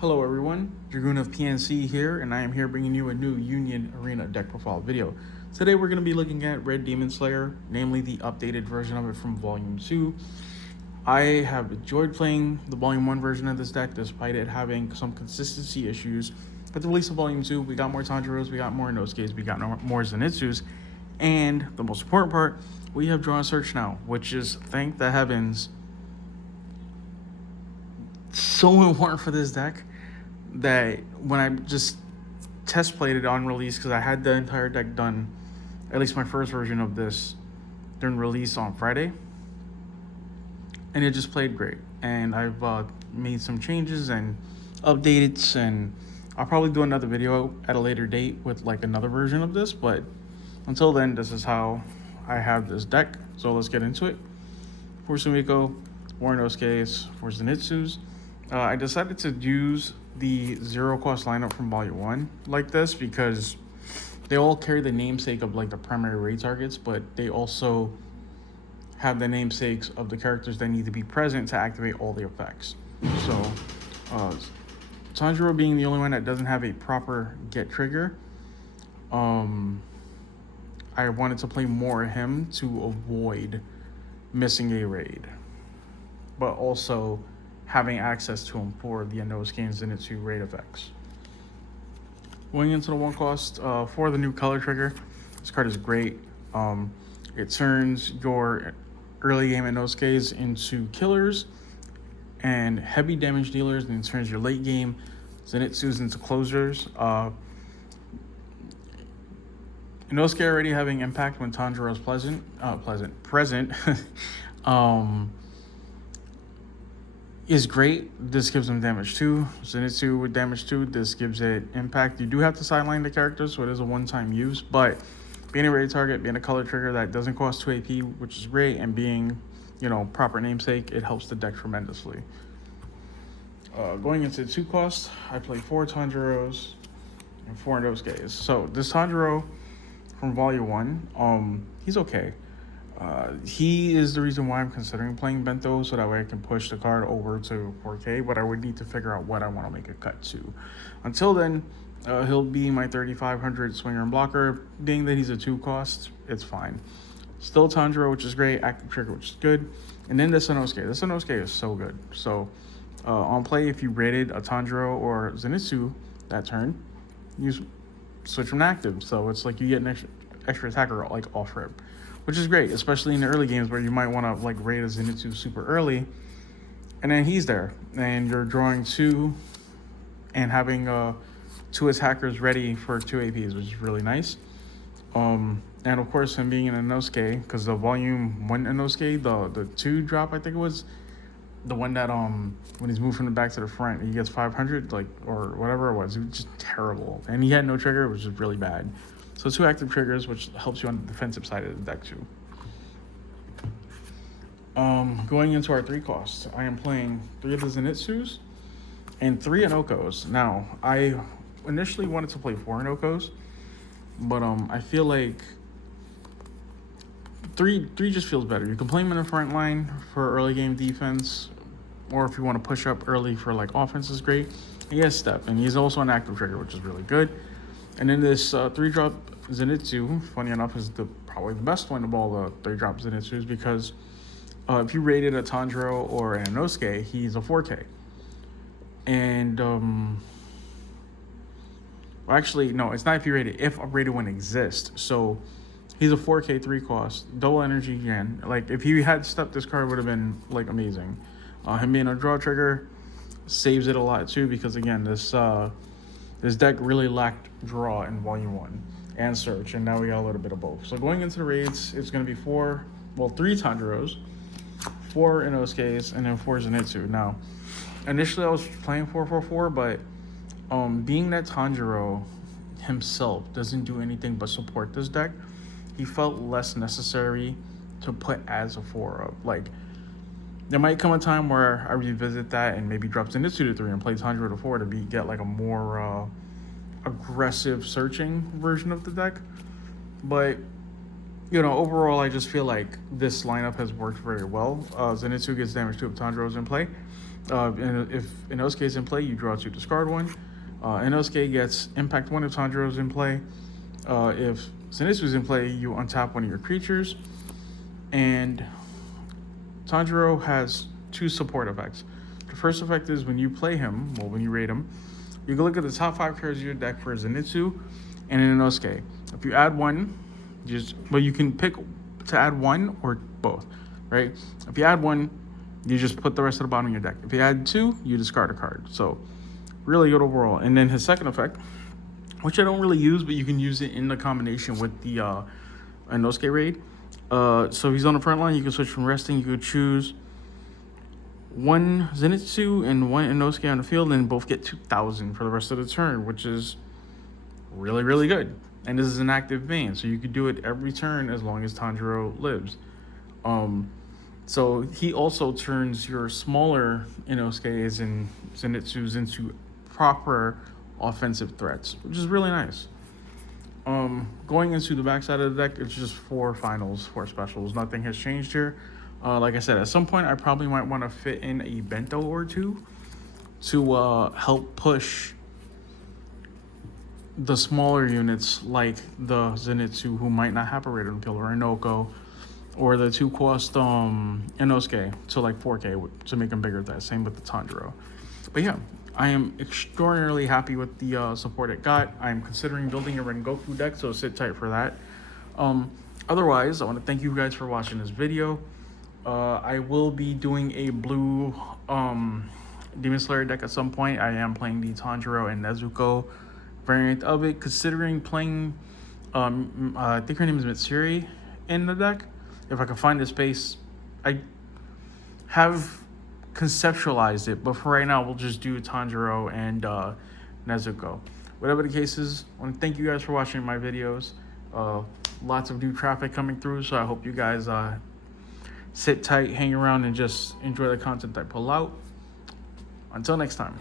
Hello everyone, Dragoon of PNC here, and I am here bringing you a new Union Arena deck profile video. Today we're going to be looking at Red Demon Slayer, namely the updated version of it from Volume 2. I have enjoyed playing the Volume 1 version of this deck despite it having some consistency issues. With the release of Volume 2, we got more Tanjiros, we got more Inosuke's, we got more Zenitsu's, and the most important part, we have Draw and Search now, which is, thank the heavens, so important for this deck that when I just test played it on release, because I had the entire deck done, at least my first version of this, during release on Friday, and it just played great. And I've made some changes and updates, and I'll probably do another video at a later date with like another version of this, but until then, this is how I have this deck. So let's get into it. For Sumiko, for Inosuke's, for Zenitsu's, I decided to use the zero cost lineup from Volume 1 like this because they all carry the namesake of like the primary raid targets, but they also have the namesakes of the characters that need to be present to activate all the effects. So Tanjiro being the only one that doesn't have a proper get trigger, I wanted to play more of him to avoid missing a raid, but also having access to him for the Inosuke and Zenitsu raid effects. Going into the one cost, for the new color trigger, this card is great. It turns your early game Inosuke's into killers and heavy damage dealers, and it turns your late game Zenitsu's into closers. Inosuke already having impact when Tanjiro's present. Is great. This gives them damage too. Zenitsu with damage too. This gives it impact. You do have to sideline the character, so it is a one-time use, but being a raid target, being a color trigger that doesn't cost 2 AP, which is great, and being, proper namesake, it helps the deck tremendously. Going into 2 costs, I play 4 Tanjiros and 4 Inosuke's. So this Tanjiro from Volume 1, he's okay. He is the reason why I'm considering playing Bento, so that way I can push the card over to 4K, but I would need to figure out what I want to make a cut to. Until then, he'll be my 3,500 swinger and blocker. Being that he's a 2 cost, it's fine. Still Tanjiro, which is great, active trigger, which is good. And then this Inosuke. This Inosuke is so good. So on play, if you rated a Tanjiro or Zenitsu that turn, you switch from active. So it's like you get an extra attacker like off rip, which is great, especially in the early games where you might want to like raid a Zenitsu super early, and then he's there, and you're drawing 2 and having 2 attackers ready for 2 APs, which is really nice. And of course, him being an Inosuke, because the Volume 1 Inosuke, the 2 drop, I think it was, the one that when he's moved from the back to the front, he gets 500, like, or whatever it was just terrible. And he had no trigger, which is really bad. So 2 active triggers, which helps you on the defensive side of the deck too. Going into our 3 costs, I am playing 3 of the Zenitsu's and 3 Inokos. Now, I initially wanted to play 4 Inokos, but I feel like 3 just feels better. You can play him in the front line for early game defense, or if you want to push up early for like offense is great. He has step, and he's also an active trigger, which is really good. And then this 3-drop Zenitsu, funny enough, is probably the best one of all the 3-drop Zenitsus, because if you rated a Tanjiro or an Inosuke, he's a 4K. And, well, actually, no, it's not if you rate it, if a rated one exists. So he's a 4K 3 cost, double energy again. Like, if he had step, this card would have been, like, amazing. Him being a draw trigger saves it a lot, too, because, again, this deck really lacked draw in Volume 1 and search, and now we got a little bit of both. So going into the raids, it's going to be 3 Tanjiros, 4 Inosuke's, and then 4 Zenitsu. Now, initially I was playing 4-4-4, but being that Tanjiro himself doesn't do anything but support this deck, he felt less necessary to put as a 4 up. Like, there might come a time where I revisit that and maybe drop Zenitsu to 3 and play Tanjiro to 4 to get like a more aggressive searching version of the deck. But overall, I just feel like this lineup has worked very well. Zenitsu gets damage too if Tanjiro's in play. And if Inosuke is in play, you draw 2, discard 1. Inosuke gets impact 1 if Tanjiro is in play. If Zenitsu is in play, you untap one of your creatures. And Tanjiro has 2 support effects. The first effect is when you play him, well, when you raid him, you can look at the top 5 cards of your deck for Zenitsu and an Inosuke. If you add 1, but you can pick to add 1 or both, right? If you add 1, you just put the rest of the bottom of your deck. If you add 2, you discard a card. So really good overall. And then his second effect, which I don't really use, but you can use it in the combination with the Inosuke raid. So he's on the front line. You can switch from resting. You could choose 1 Zenitsu and 1 Inosuke on the field, and both get 2,000 for the rest of the turn, which is really, really good. And this is an active main, so you could do it every turn as long as Tanjiro lives. So he also turns your smaller Inosuke's and Zenitsu's into proper offensive threats, which is really nice. Going into the backside of the deck, it's just 4 finals, 4 specials. Nothing has changed here. Like I said, at some point I probably might want to fit in a bento or 2 to help push the smaller units like the Zenitsu, who might not have a raid on the field, or Inoko, or the 2-cost Inosuke to like 4K to make them bigger. That same with the Tanjiro. But yeah, I am extraordinarily happy with the support it got. I'm considering building a Rengoku deck, so sit tight for that. Otherwise, I want to thank you guys for watching this video. I will be doing a blue Demon Slayer deck at some point. I am playing the Tanjiro and Nezuko variant of it, considering playing, I think her name is Mitsuri in the deck. If I can find the space, I have conceptualized it, but for right now, we'll just do Tanjiro and Nezuko. Whatever the case is, I want to thank you guys for watching my videos. Lots of new traffic coming through, so I hope you guys sit tight, hang around, and just enjoy the content I pull out. Until next time.